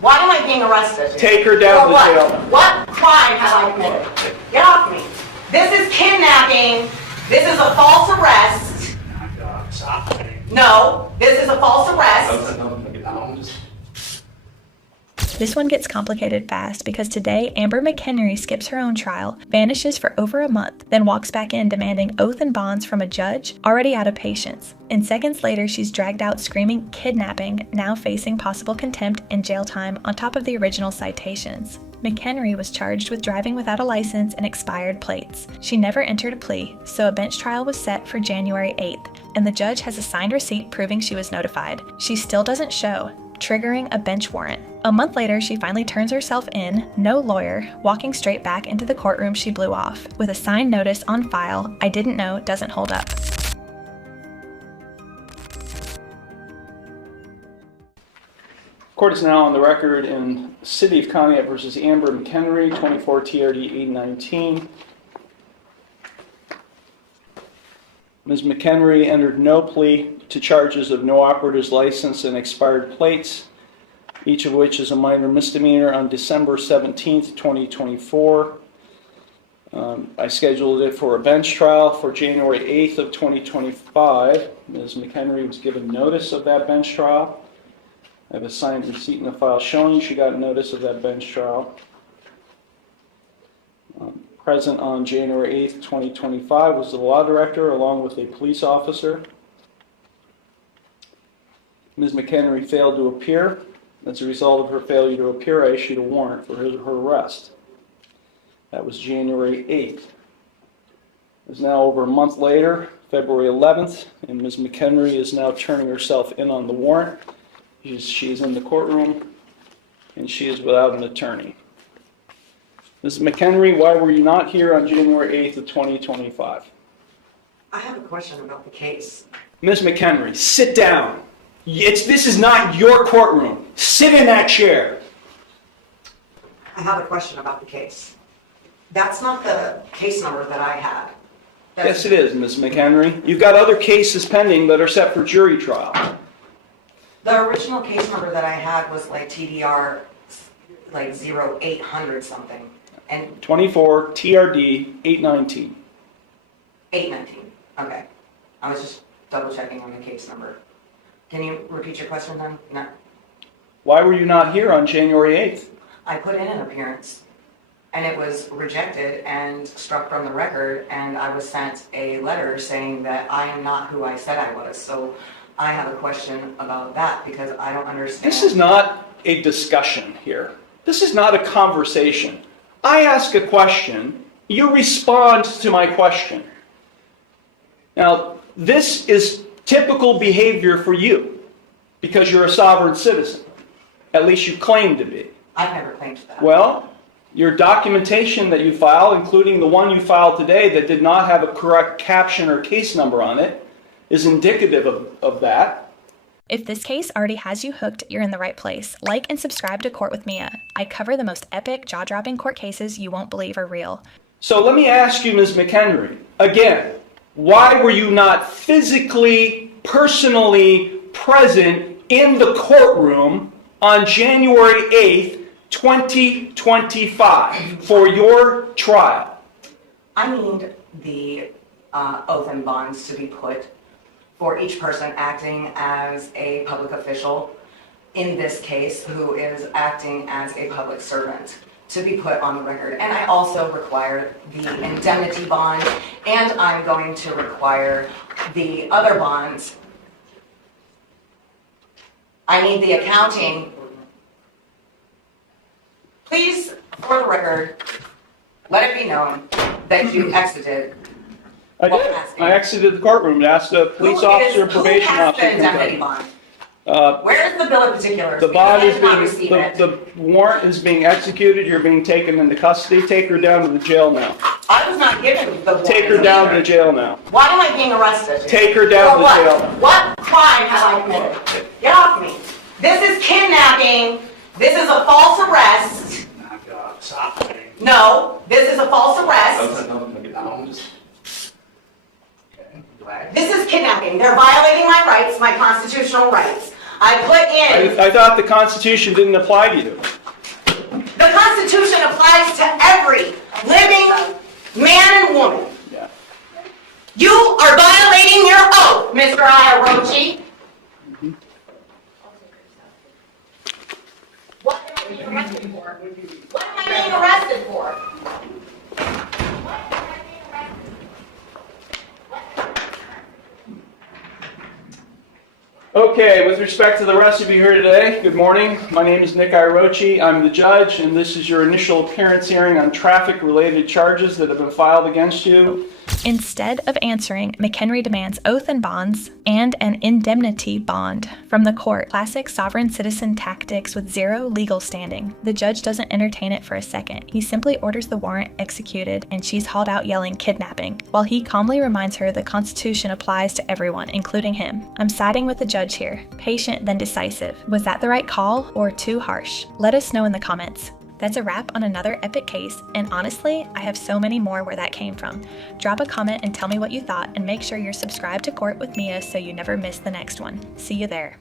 Why am I being arrested? Take her down to what? jail. What crime have I committed? Get off me. This is kidnapping. This is a false arrest. No, this is a false arrest. This one gets complicated fast because today Amber McHenry skips her own trial, vanishes for over a month, then walks back in demanding oath and bonds from a judge already out of patience. And seconds later, she's dragged out screaming kidnapping, now facing possible contempt and jail time on top of the original citations. McHenry was charged with driving without a license and expired plates. She never entered a plea, so a bench trial was set for January 8th, and the judge has a signed receipt proving she was notified. She still doesn't show, triggering a bench warrant. A month later, she finally turns herself in, no lawyer, walking straight back into the courtroom she blew off, with a signed notice on file, "I didn't know doesn't hold up." Court is now on the record in City of Conneaut versus Amber McHenry, 24 TRD 819. Ms. McHenry entered no plea to charges of no operator's license and expired plates, each of which is a minor misdemeanor, on December 17th, 2024. I scheduled it for a bench trial for January 8th of 2025. Ms. McHenry was given notice of that bench trial. I have a signed receipt in the file showing she got notice of that bench trial. Present on January 8th, 2025 was the law director along with a police officer. Ms. McHenry failed to appear. As a result of her failure to appear, I issued a warrant for her arrest. That was January 8th. It's now over a month later, February 11th, and Ms. McHenry is now turning herself in on the warrant. She is in the courtroom, and she is without an attorney. Ms. McHenry, why were you not here on January 8th of 2025? I have a question about the case. Ms. McHenry, sit down. This is not your courtroom. Sit in that chair. I have a question about the case. That's not the case number that I had. Yes, it is, Ms. McHenry. You've got other cases pending that are set for jury trial. The original case number that I had was like TDR like 0800 something. And 24 TRD 819. 819. Okay. I was just double checking on the case number. Can you repeat your question then? No. Why were you not here on January 8th? I put in an appearance and it was rejected and struck from the record, and I was sent a letter saying that I am not who I said I was. So I have a question about that because I don't understand. This is not a discussion here. This is not a conversation. I ask a question, you respond to my question. Now, this is typical behavior for you because you're a sovereign citizen. At least you claim to be. I've never claimed that. Well, your documentation that you file, including the one you filed today that did not have a correct caption or case number on it, is indicative of that. If this case already has you hooked, you're in the right place. Like and subscribe to Court with Mia. I cover the most epic, jaw-dropping court cases you won't believe are real. So let me ask you, Ms. McHenry, again, why were you not physically, personally present in the courtroom on January 8th, 2025 for your trial? I need the oath and bonds to be put for each person acting as a public official, in this case, who is acting as a public servant, to be put on the record. And I also require the indemnity bond, and I'm going to require the other bonds. I need the accounting. Please, for the record, let it be known that you exited. I did. I exited the courtroom and asked the police officer and probation officer. Who has the indemnity bond? Where is the bill of particulars? The bond is Because I did being, not receive it. the warrant is being executed. You're being taken into custody. Take her down to the jail now. I was not given the warrant. Take her down to the jail now. Why am I being arrested? Take her down to the jail. What crime have I committed? Get off me. This is kidnapping. This is a false arrest. No, this is a false arrest. This is kidnapping. They're violating my rights, my constitutional rights. I put in, I thought the Constitution didn't apply to you. the Constitution applies to every living man and woman. Yeah. You are violating your oath, Mr. Iarochi. What am I being arrested for? What am I being arrested for? Okay, with respect to the rest of you here today, good morning. My name is Nick Iarochi. I'm the judge, and this is your initial appearance hearing on traffic-related charges that have been filed against you. Instead of answering, McHenry demands oath and bonds and an indemnity bond from the court. Classic sovereign citizen tactics with zero legal standing. The judge doesn't entertain it for a second. He simply orders the warrant executed, and she's hauled out yelling kidnapping, while he calmly reminds her the Constitution applies to everyone, including him. I'm siding with the judge here. Patient, then decisive. Was that the right call or too harsh? Let us know in the comments. That's a wrap on another epic case, and honestly, I have so many more where that came from. Drop a comment and tell me what you thought, and make sure you're subscribed to Court with Mia so you never miss the next one. See you there.